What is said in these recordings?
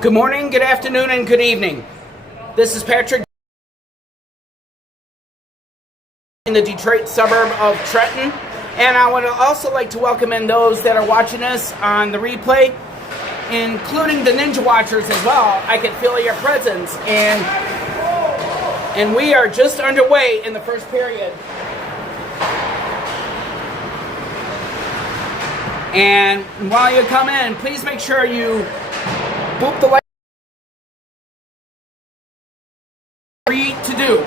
Good morning, good afternoon, and good evening. This is Patrick in the Detroit suburb of Trenton, and I would also like to welcome in those that are watching us on the replay, including the Ninja Watchers as well. I can feel your presence, and we are just underway in the first period. And while you come in, please make sure you boop the like. Free to do.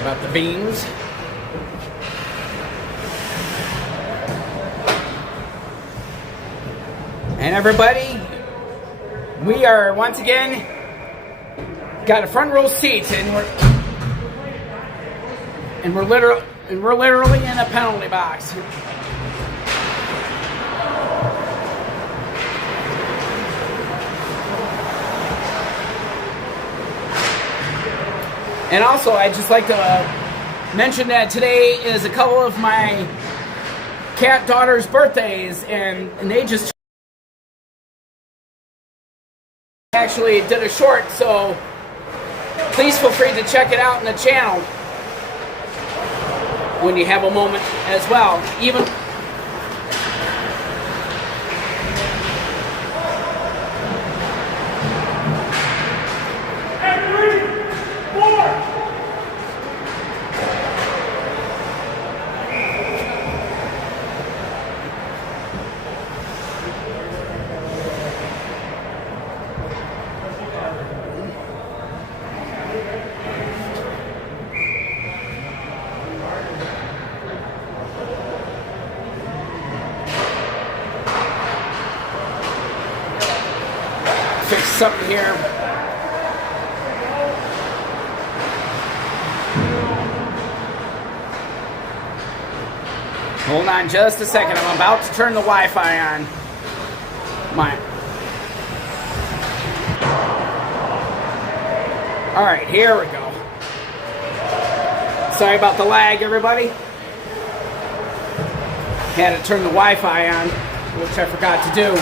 About the beams. And everybody, we are once again got a front row seat, and we're literally in a penalty box. And also, I'd just like to mention that today is a couple of my cat daughters' birthdays, and they just actually did a short, so please feel free to check it out in the channel when you have a moment as well. Even fix something here. Hold on just a second. I'm about to turn the Wi-Fi on. All right, here we go. Sorry about the lag, everybody. Had to turn the Wi-Fi on, which I forgot to do.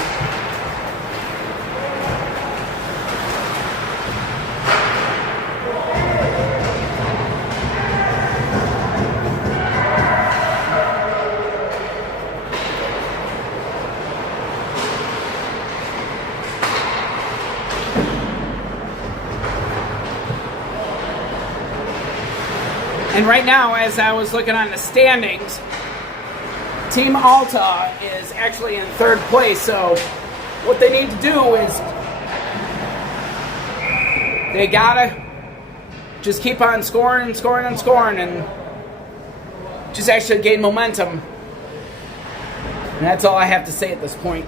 And right now, as I was looking on the standings, Team Alta is actually in third place. So what they need to do is they gotta just keep on scoring and scoring and scoring and just actually gain momentum. And that's all I have to say at this point.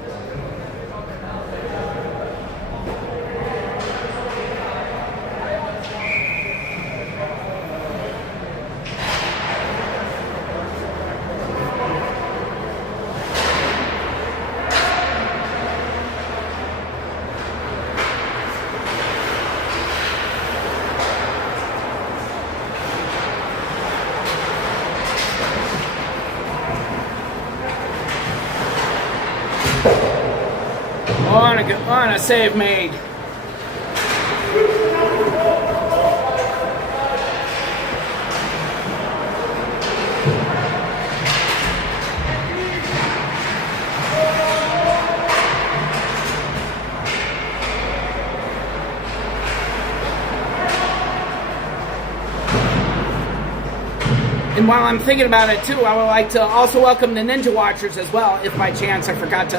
On a save made. And while I'm thinking about it too, I would like to also welcome the Ninja Watchers as well, if by chance I forgot to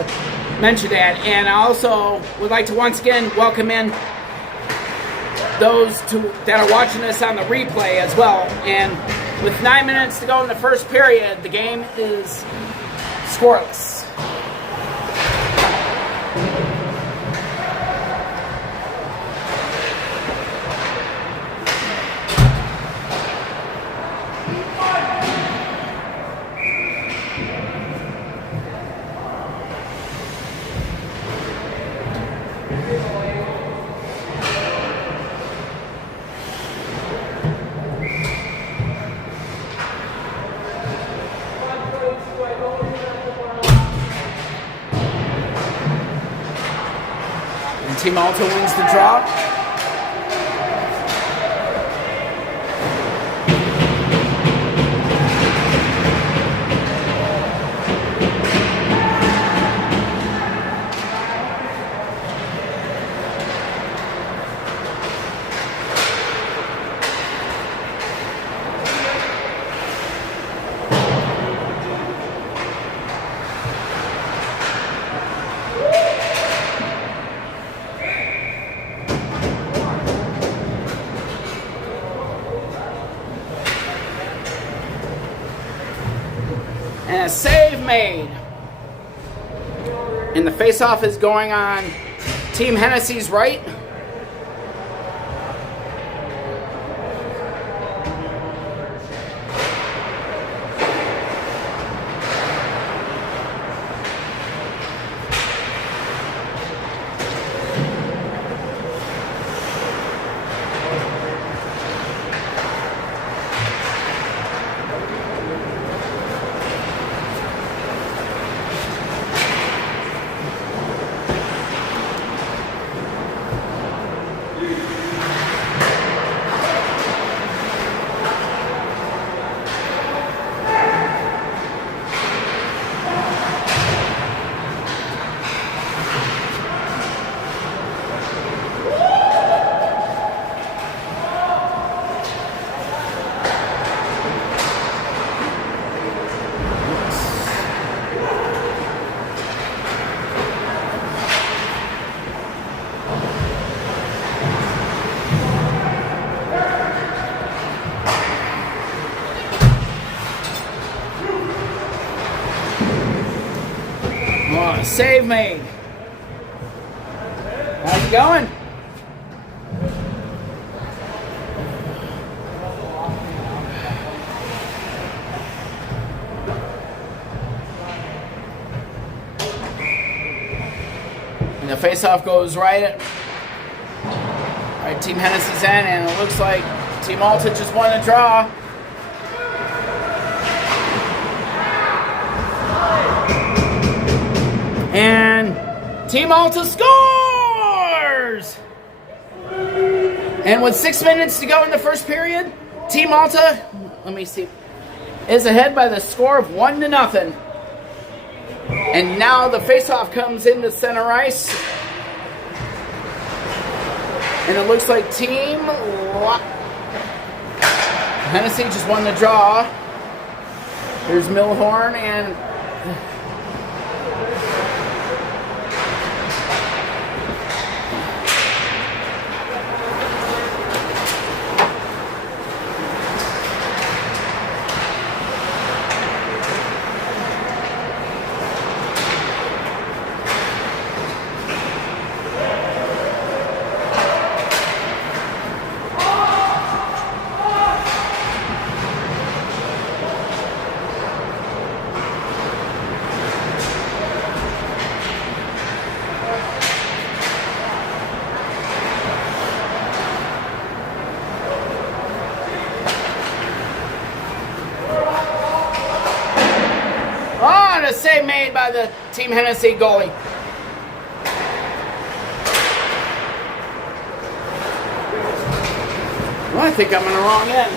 mention that. And I also would like to once again welcome in those that are watching us on the replay as well. And with 9 minutes to go in the first period, the game is scoreless. Team Alta wins the draw. And a save made. And the face-off is going on Team Hennessey's right. Oh, save made. How's it going? And the face-off goes right. Right, Team Hennessey's in, and it looks like Team Alta just won the draw. And Team Alta scores! And with 6 minutes to go in the first period, Team Alta, let me see, is ahead by the score of 1-0. And now the face-off comes into center ice. And it looks like Team Hennessey just won the draw. Here's Milhorn and a save made by the Team Hennessey goalie. Well, I think I'm in the wrong end.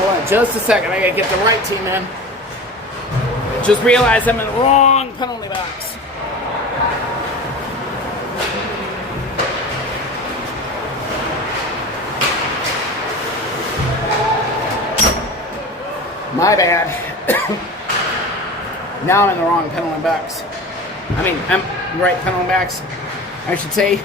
Hold on just a second. I gotta get the right team in. Just realized I'm in the wrong penalty box. My bad. Now I'm in the wrong penalty box. I mean, right pedal max, I should say.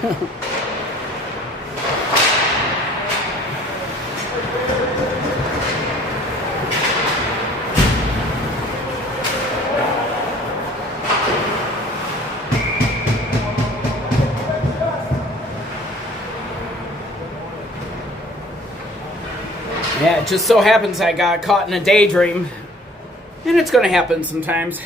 Yeah, it just so happens I got caught in a daydream, and it's going to happen sometimes.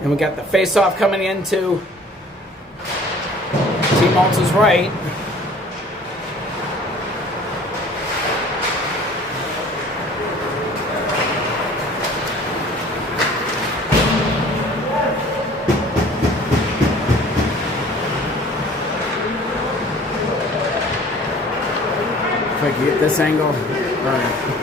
And we got the face-off coming into Team Alta's right. If I can get this angle. All right.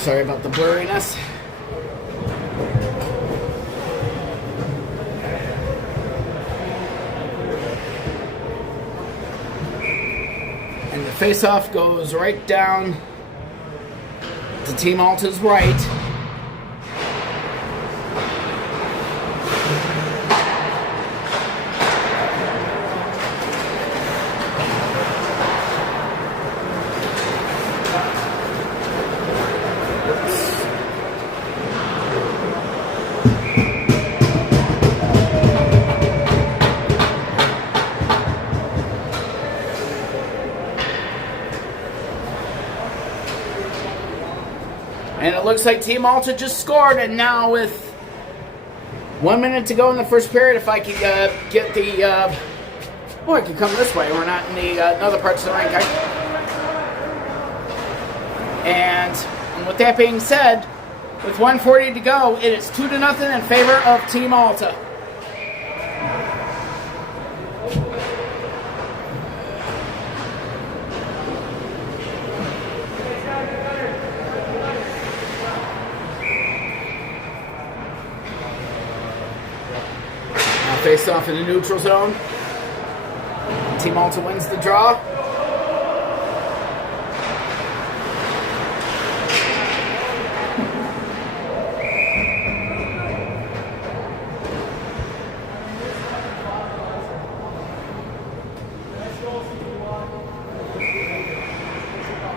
Sorry about the blurriness. And the face-off goes right down to Team Alta's right. And it looks like Team Alta just scored, and now with 1 minute to go in the first period, if I could get the... oh, I could come this way. We're not in the other parts of the rink. And with that being said, with 1:40 to go, it is 2-0 in favor of Team Alta. Face off in the neutral zone. Team Alta wins the draw.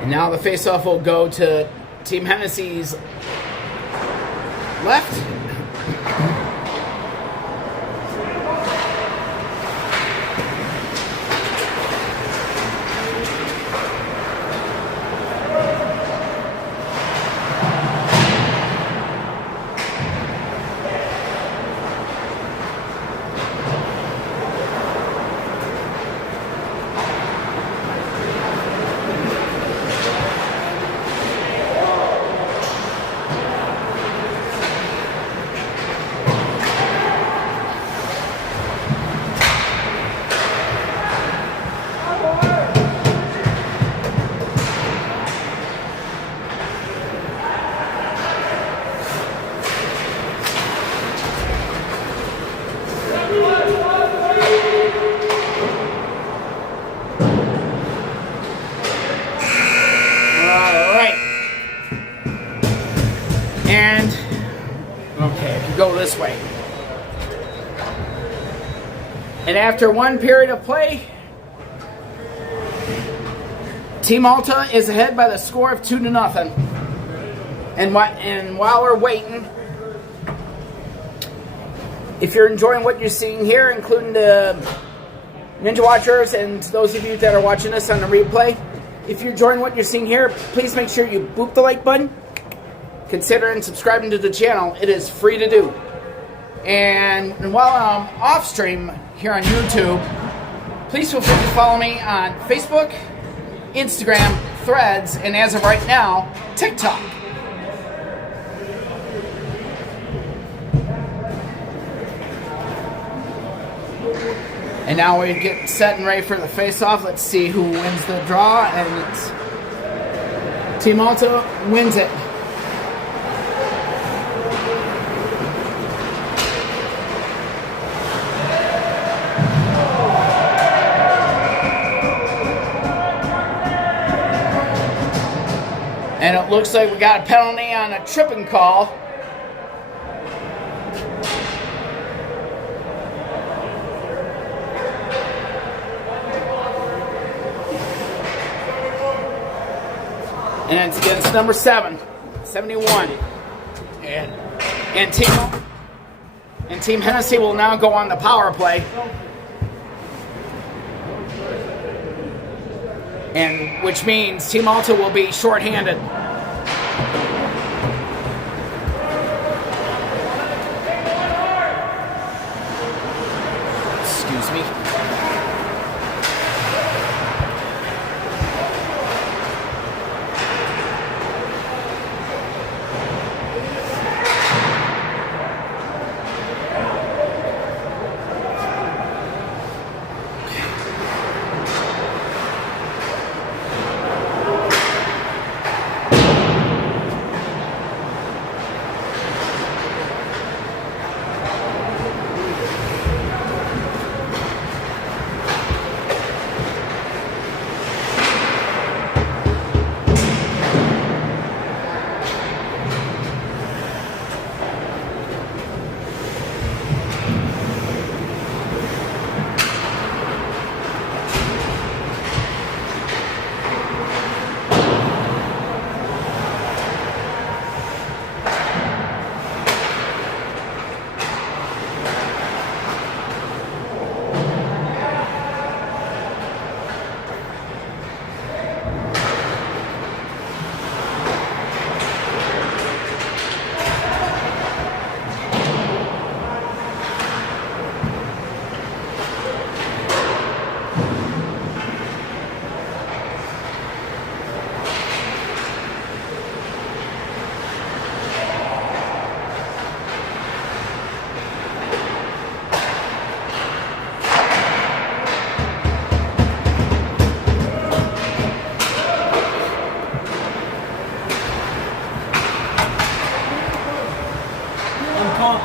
And now the face-off will go to Team Hennessey's left. And, okay, if you go this way. And after one period of play, Team Alta is ahead by the score of 2-0. And while we're waiting, if you're enjoying what you're seeing here, including the Ninja Watchers and those of you that are watching us on the replay, if you're enjoying what you're seeing here, please make sure you boop the like button. Consider subscribing to the channel. It is free to do. And while I'm off stream here on YouTube, please feel free to follow me on Facebook, Instagram, Threads, and as of right now, TikTok. And now we get set and ready for the face-off. Let's see who wins the draw, and it's Team Alta wins it. And it looks like we got a penalty on a tripping call. And it's against number 71. And Team Hennessey will now go on the power play. And which means Team Alta will be shorthanded. Excuse me.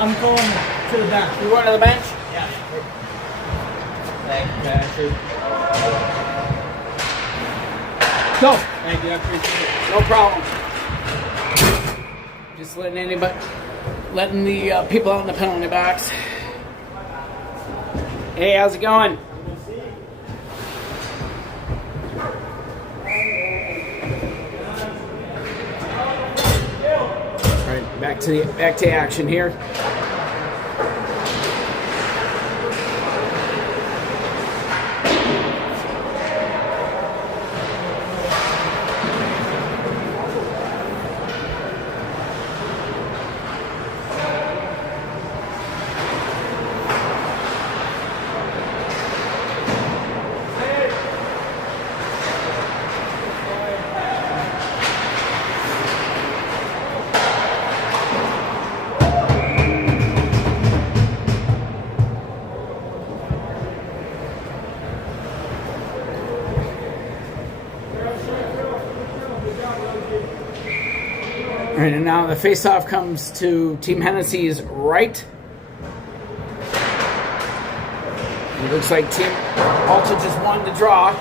I'm going to the bench. You going to the bench? Yeah. Thank you, Patrick. Go. Thank you, I appreciate it. No problem. Just letting the people out in the penalty box. Hey, how's it going? All right, back to action here. All right, and now the face-off comes to Team Hennessey's right. It looks like Team Alta just won the draw.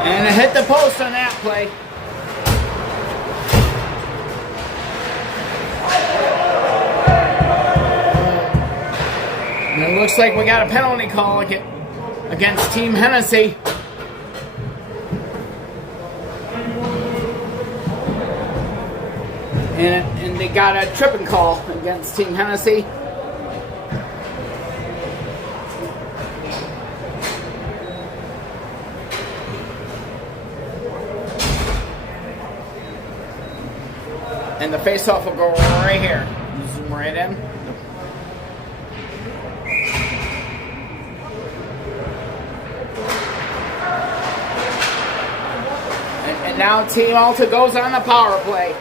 And it hit the post on that play. And it looks like we got a penalty call against Team Hennessey. And they got a tripping call against Team Hennessey. And the face-off will go right here. Zoom right in. And now Team Alta goes on the power play.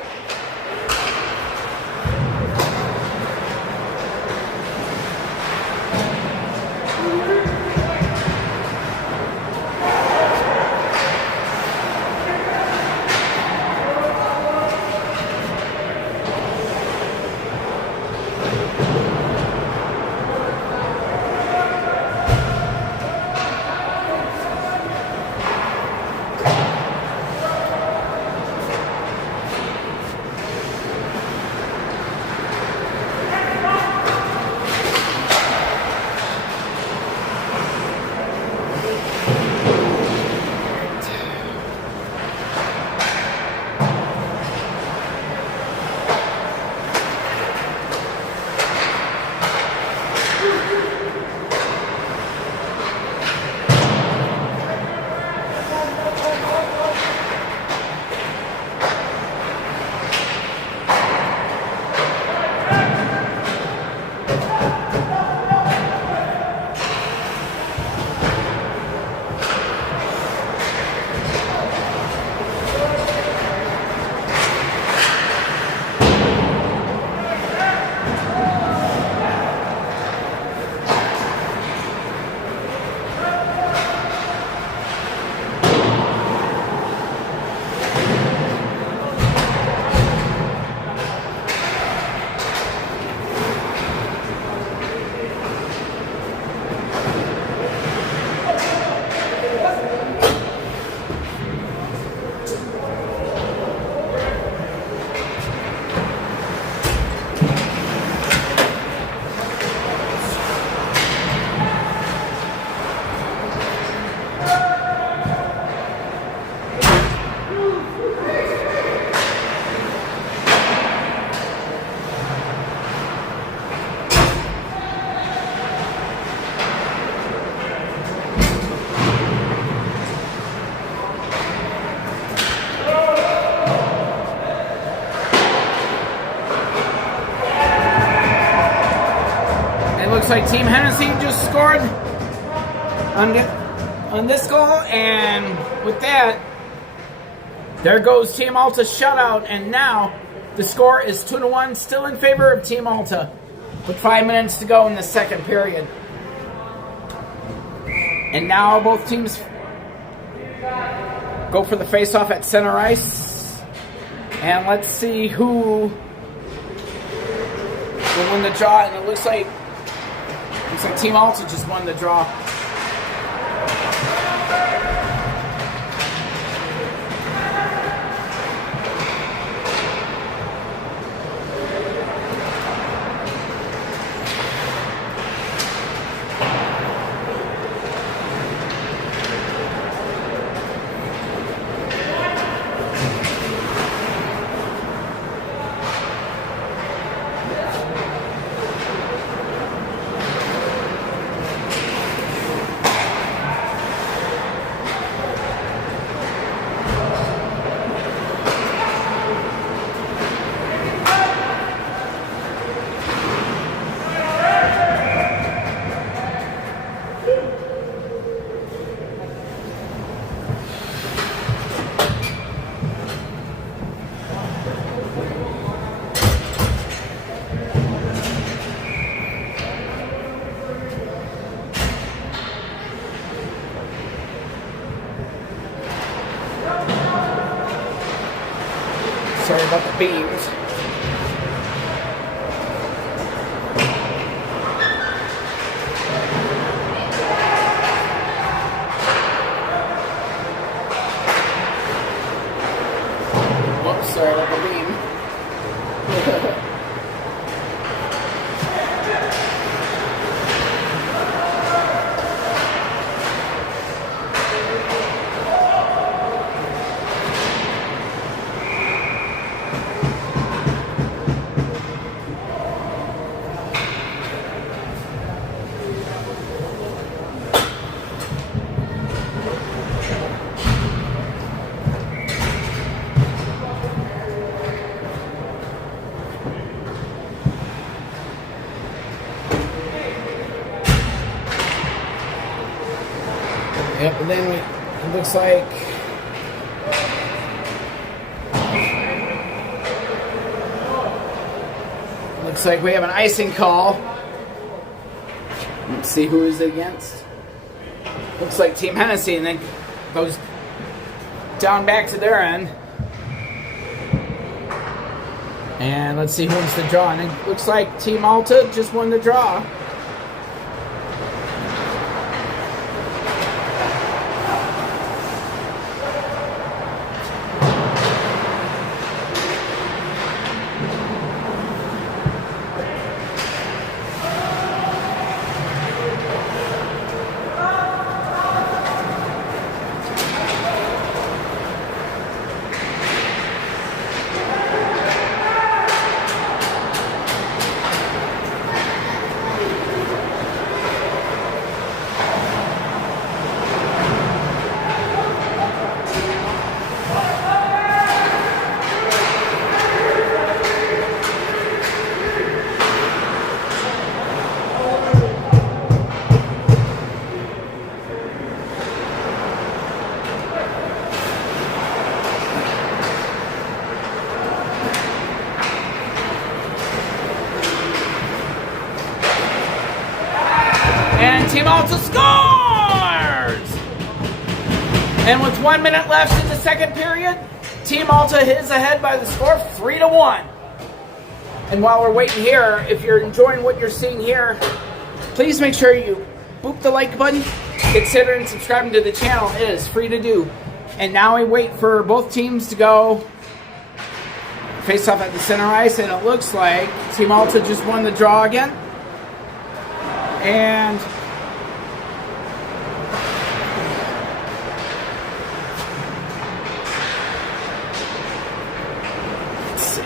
Looks like Team Hennessey just scored on this goal, and with that, there goes Team Alta's shutout, and now the score is 2-1, still in favor of Team Alta, with 5 minutes to go in the second period. And now both teams go for the face-off at center ice, and let's see who will win the draw. And it looks like Team Alta just won the draw. Sorry about the beams. Whoops, sorry about the beam. Yep, and then it looks like we have an icing call. Let's see who is it against. Looks like Team Hennessey, and then goes down back to their end. And let's see who wins the draw. And it looks like Team Alta just won the draw. And Team Alta scores! And with 1 minute left in the second period, Team Alta is ahead by the score of 3-1. And while we're waiting here, if you're enjoying what you're seeing here, please make sure you boop the like button, consider subscribing to the channel. It is free to do. And now we wait for both teams to go face off at the center ice, and it looks like Team Alta just won the draw again. And let's see.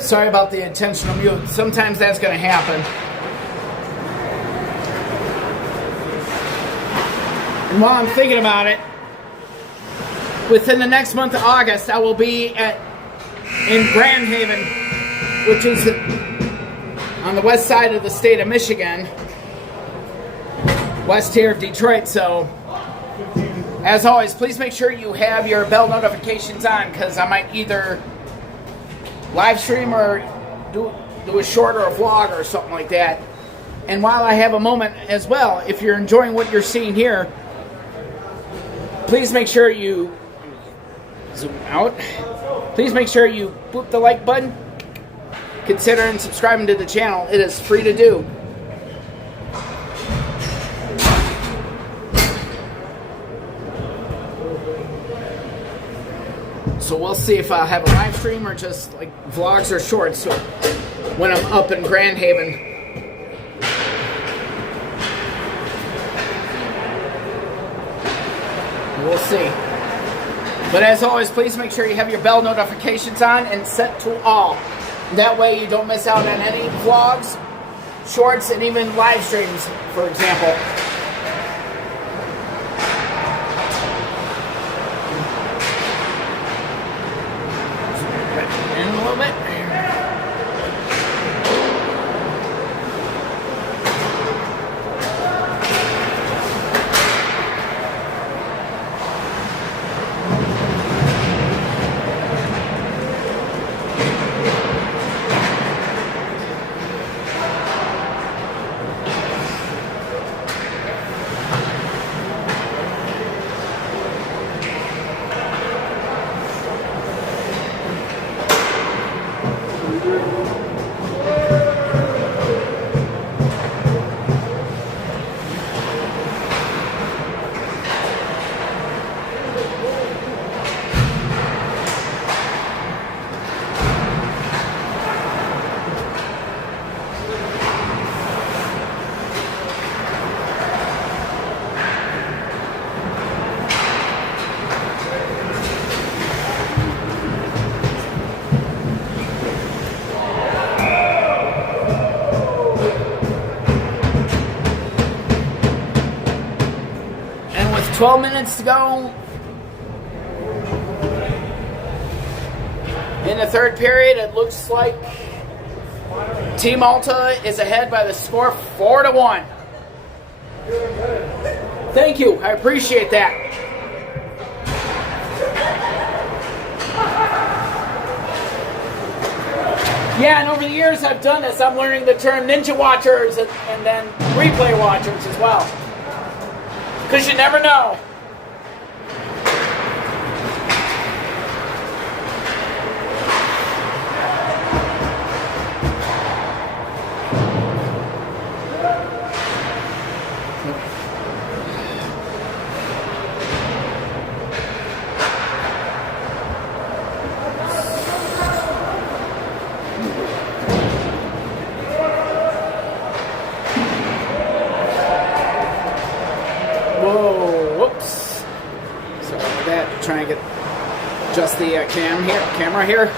Sorry about the intentional mute. Sometimes that's going to happen. And while I'm thinking about it, within the next month of August, I will be in Grand Haven, which is on the west side of the state of Michigan, west here of Detroit. So, as always, please make sure you have your bell notifications on, because I might either live stream or do a short or a vlog or something like that. And while I have a moment as well, if you're enjoying what you're seeing here, please make sure you zoom out. Please make sure you boop the like button. Consider subscribing to the channel. It is free to do. So we'll see if I'll have a live stream or just like vlogs or shorts when I'm up in Grand Haven. We'll see. But as always, please make sure you have your bell notifications on and set to all. That way you don't miss out on any vlogs, shorts, and even live streams, for example. In a little bit. And with 12 minutes to go in the third period, it looks like Team Alta is ahead by the score 4-1. Thank you. I appreciate that. Yeah, and over the years I've done this. I'm learning the term ninja watchers and then replay watchers as well. Because you never know. Whoa, whoops. Sorry about that. Trying to adjust the camera here.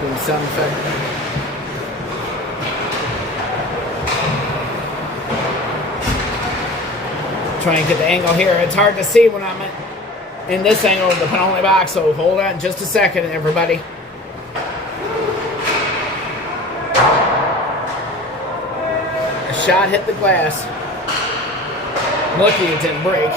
Doing sound effect. Try and get the angle here. It's hard to see when I'm in this angle of the penalty box, so hold on just a second, everybody. A shot hit the glass. Lucky it didn't break.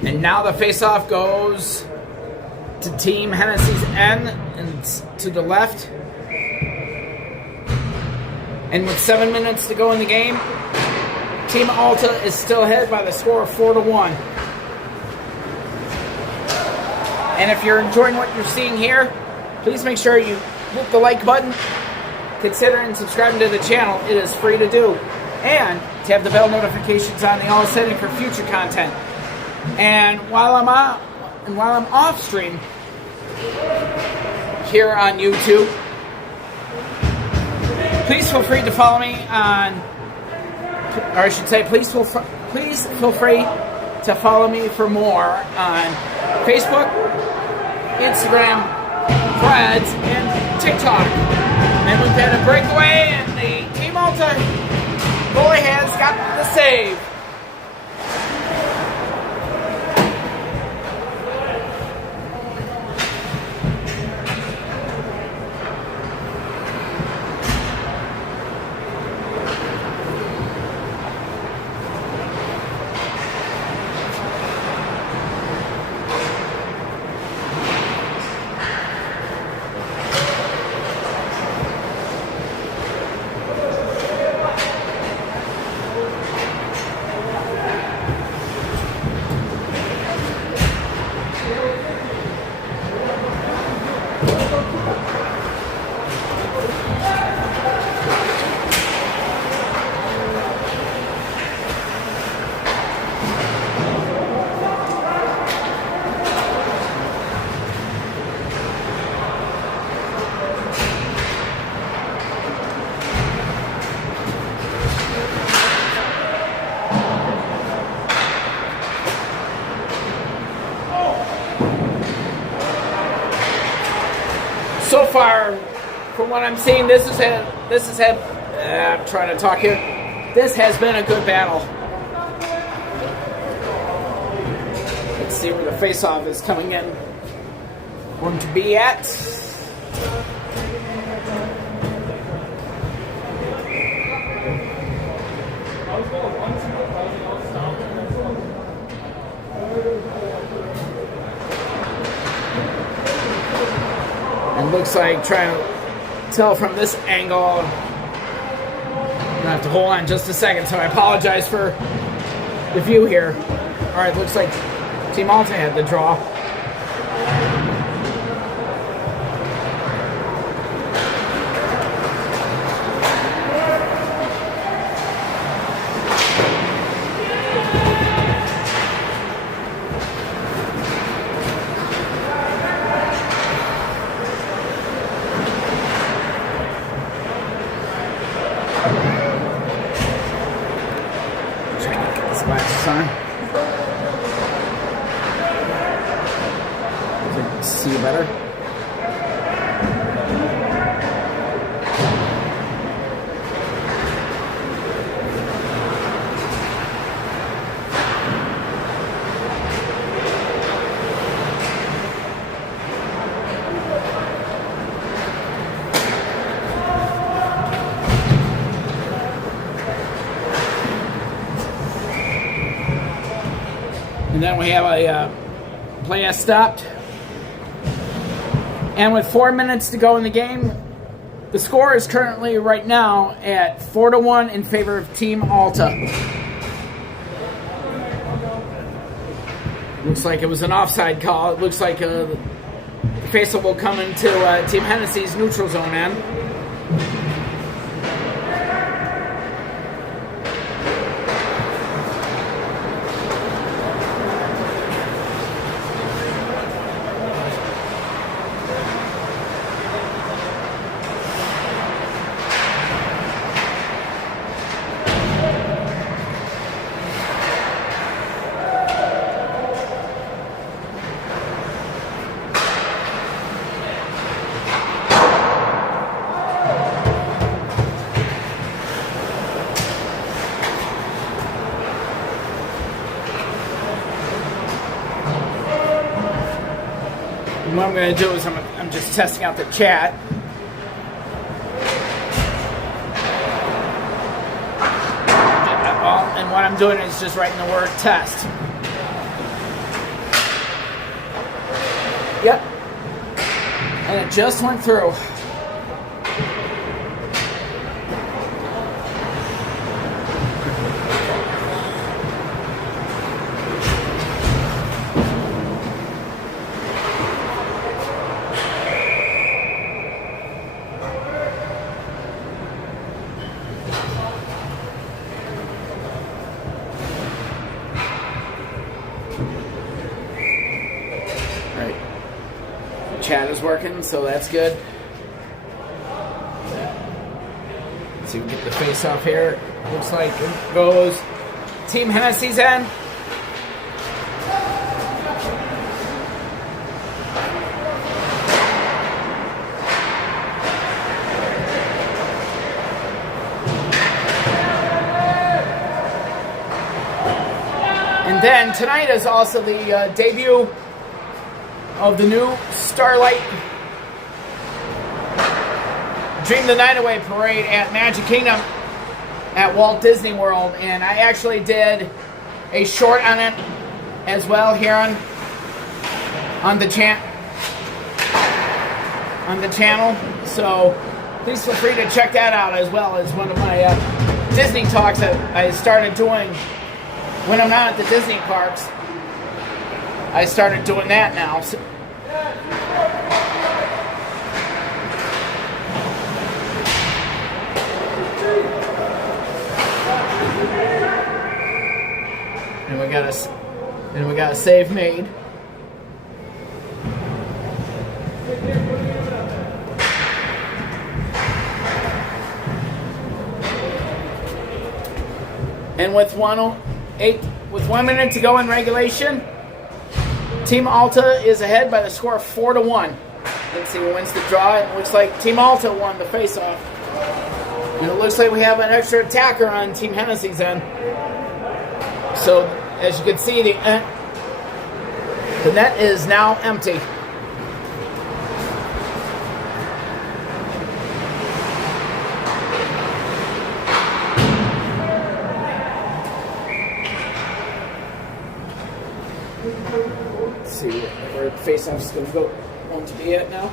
And now the face-off goes to Team Hennessey's end and to the left. And with 7 minutes to go in the game, Team Alta is still ahead by the score of 4-1. And if you're enjoying what you're seeing here, please make sure you hit the like button. Consider and subscribing to the channel. It is free to do. And to have the bell notifications on the all setting for future content. And while I'm off stream here on YouTube, please feel free to follow me on, or I should say, please feel free to follow me for more on Facebook, Instagram, Threads, and TikTok. And we've had a breakaway, and the Team Alta goalie has got the save. So far, from what I'm seeing, this has I'm trying to talk here. This has been a good battle. Let's see where the face-off is coming in. Going to be at. And looks like, trying to tell from this angle, I'm gonna have to hold on just a second, so I apologize for the view here. Alright, looks like Team Alta had the draw. See you better. And then we have a play has stopped. And with 4 minutes to go in the game, the score is currently right now at 4-1 in favor of Team Alta. Looks like it was an offside call. It looks like the faceoff will come into Team Hennessey's neutral zone end. what I'm going to do is I'm just testing out the chat. And what I'm doing is just writing the word test. Yep. And it just went through. Chat is working, so that's good. Let's see if we can get the face off here. Looks like it goes Team Hennessey's in. And then tonight is also the debut of the new Starlight Dream the Night Away parade at Magic Kingdom at Walt Disney World, and I actually did a short on it as well here on the channel. So please feel free to check that out, as well as one of my Disney talks that I started doing when I'm not at the Disney parks. I started doing that now. So, and we got a save made. And with 1 minute to go in regulation, Team Alta is ahead by the score of 4-1. Let's see who wins the draw. It looks like Team Alta won the face-off. And it looks like we have an extra attacker on Team Hennessey's end. So, as you can see, the net is now empty. Let's see where the face-off is going to be at now.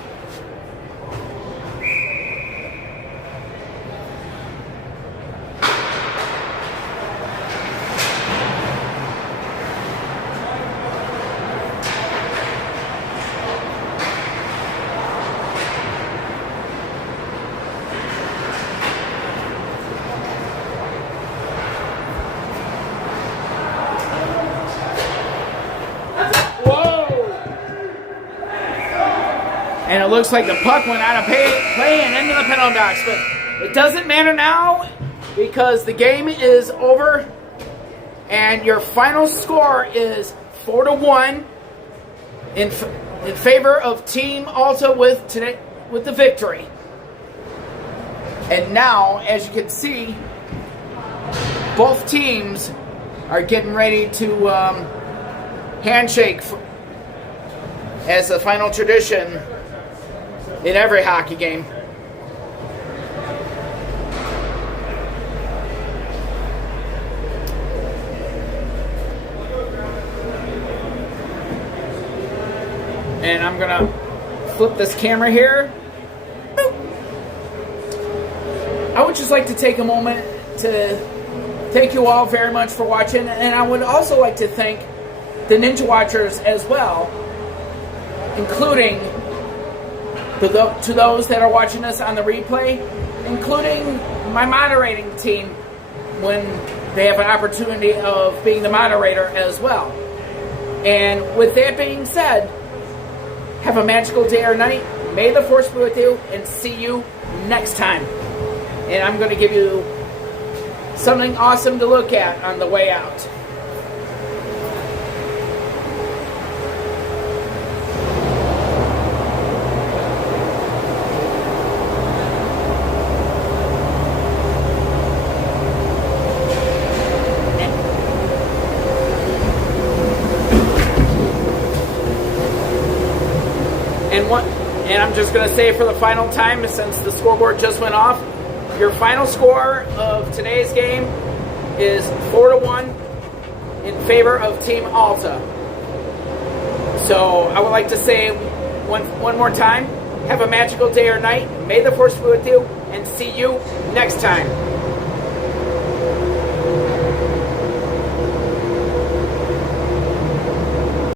And it looks like the puck went out of play and into the penalty box. But it doesn't matter now because the game is over. And your final score is 4-1 in favor of Team Alta with the victory. And now, as you can see, both teams are getting ready to handshake as a final tradition in every hockey game. And I'm gonna flip this camera here. Boop. I would just like to take a moment to thank you all very much for watching, and I would also like to thank the Ninja Watchers as well, including to those that are watching us on the replay, including my moderating team when they have an opportunity of being the moderator as well. And with that being said, have a magical day or night. May the Force be with you, and see you next time. And I'm going to give you something awesome to look at on the way out. And I'm just going to say for the final time, since the scoreboard just went off, your final score of today's game is 4-1 in favor of Team Alta. So I would like to say one more time, have a magical day or night. May the force be with you, and see you next time.